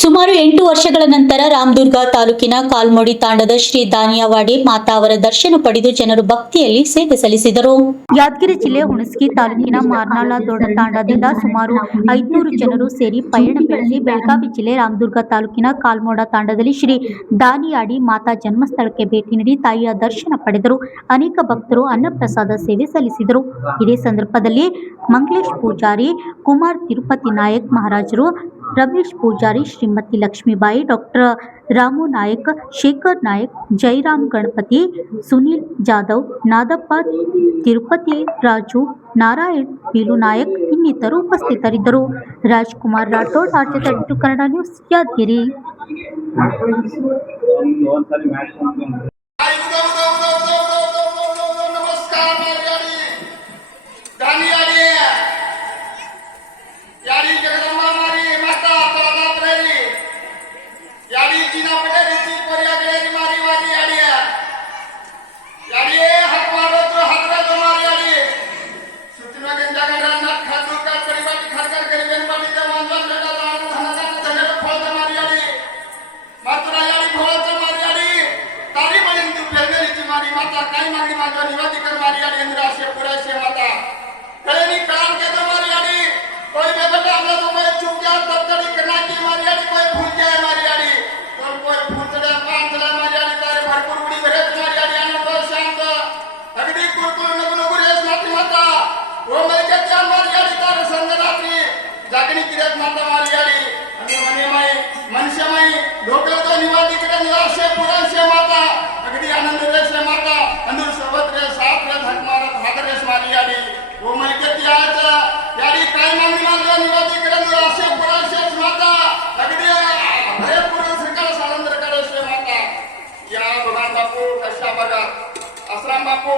ಸುಮಾರು 8 ವರ್ಷಗಳ ನಂತರ ರಾಮದುರ್ಗ ತಾಲೂಕಿನ ಕಾಲ್ಮೋಡಿ ತಾಂಡದ ಶ್ರೀ ದಾನಿಯವಾಡಿ ಮಾತಾ ಅವರ ದರ್ಶನ ಪಡೆದು ಜನರು ಭಕ್ತಿಯಲ್ಲಿ ಸೇವೆ ಸಲ್ಲಿಸಿದರು. ಯಾದಗಿರಿ ಜಿಲ್ಲೆ ಹುಣಸಗಿ ತಾಲೂಕಿನ ಮಾರ್ನಾಳ ದೊಡ್ಡ ತಾಂಡದಿಂದ ಸುಮಾರು 500 ಜನರು ಸೇರಿ ಪಯಣ ಬೆಳೆಸಿ ಬೆಳಗಾವಿ ಜಿಲ್ಲೆ ರಾಮದುರ್ಗ ತಾಲೂಕಿನ ಕಾಲ್ಮೋಡ ತಾಂಡದಲ್ಲಿ ಶ್ರೀ ದಾನಿಯಾಡಿ ಮಾತಾ ಜನ್ಮಸ್ಥಳಕ್ಕೆ ಭೇಟಿ ನೀಡಿ ತಾಯಿಯ ದರ್ಶನ ಪಡೆದರು. ಅನೇಕ ಭಕ್ತರು ಅನ್ನಪ್ರಸಾದ ಸೇವೆ ಸಲ್ಲಿಸಿದರು. ಇದೇ ಸಂದರ್ಭದಲ್ಲಿ ಮಂಗಲೇಶ್ ಪೂಜಾರಿ, ಕುಮಾರ್ ತಿರುಪತಿ ನಾಯಕ್ ಮಹಾರಾಜರು, ರಮೇಶ್ ಪೂಜಾರಿ, ಶ್ರೀಮತಿ ಲಕ್ಷ್ಮೀಬಾಯಿ, ಡಾಕ್ಟರ್ ರಾಮು ನಾಯಕ್, ಶೇಖರ್ ನಾಯಕ್, ಜೈರಾಮ್ ಗಣಪತಿ, ಸುನೀಲ್ ಜಾಧವ್, ನಾದಪ್ಪ ತಿರುಪತಿ ರಾಜು, ನಾರಾಯಣ್ ಬೀಲು ನಾಯಕ್ ಇನ್ನಿತರು ಉಪಸ್ಥಿತರಿದ್ದರು. Rajkumar Rathod, RJ32 Kannada news, Yadgiri. माता काही मागणी माझ्या निवासी कर मारी आणि इंद्राशे पुरेशे माता कळेनी कळान के तो मारी आणि कोई बेटा हमला तो मैं चुप गया तब तक करना की मारी आणि कोई भूल जाए मारी आणि कोई फूटड़ा पान चला मारी आणि तारे भरपूर उडी भरे मारी आणि आनंद शांत अगदी कुरकुर नगुन गुरेश नाती माता वो मैं के त्या मारी आणि तारे संग रात्री जागणी किरत माता मारी आणि मने माई मनुष्य माई लोकल तो निवासी कर निराशे पुरेशे माता अगदी आनंद रेशे माता अंदर सोबत रे साथ रे धक मारत हाथ रेश मारी आली वो मैं के त्याच यारी काय मागणी मागल्या निवासी करन आशे पुराशे माता अगदी भरे पुरण सरकार सालंदर करेशे माता या भगवान बापू कशा बघा आश्रम बापू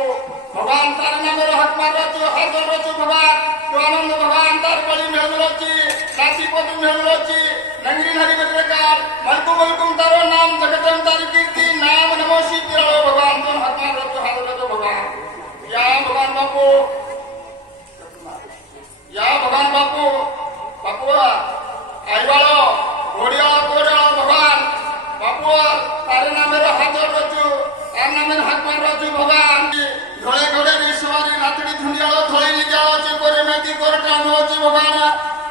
भगवान तार नाम रो हक मारतो हात जोडतो भगवान तो आनंद भगवान तार बळी मेळलोची काशी पदू मेळलोची नंगरी हरी बद्रकार मलकू मलकुम तारो नाम जगतम तारी कीर्ती नाम नमोशी पिरो भगवान तो हात मारतो हात जोडतो भगवान या भगवान बापू बापू आईवाळो घोडियाळो कोडियाळो भगवान बापू तारे नामेरो हात जोडतो आ नामेरो हात मारतो भगवान घोडे घोडे रिसवारी नातडी धुंडियाळो थोळी निगाळोची कोरे मेदी कोरटा नोची भगवान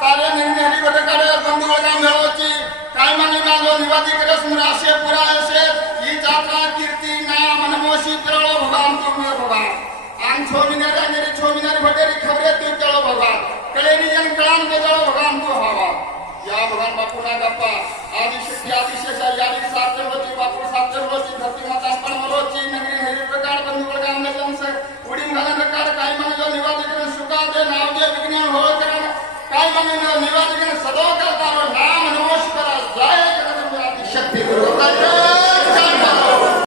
तारे निर्णय हरी बद्रकार बंधुळा मेळोची काय माने मागो निवासी करस मुराशे पुराशे ही जात्रा कीर्ती नाम नमोशी पिरो भगवान तुमने भगवान आन छोमिनारे मेरे छोमिनारे भटेरी खबरे तू चलो भगवान कलेनी जन कळान बेजाळो भगवान तू हवा या भगवान बापू ना गप्पा आदि शक्ती आदि शेषा यादी सात जन्मची बापू सात जन्मची धरती माता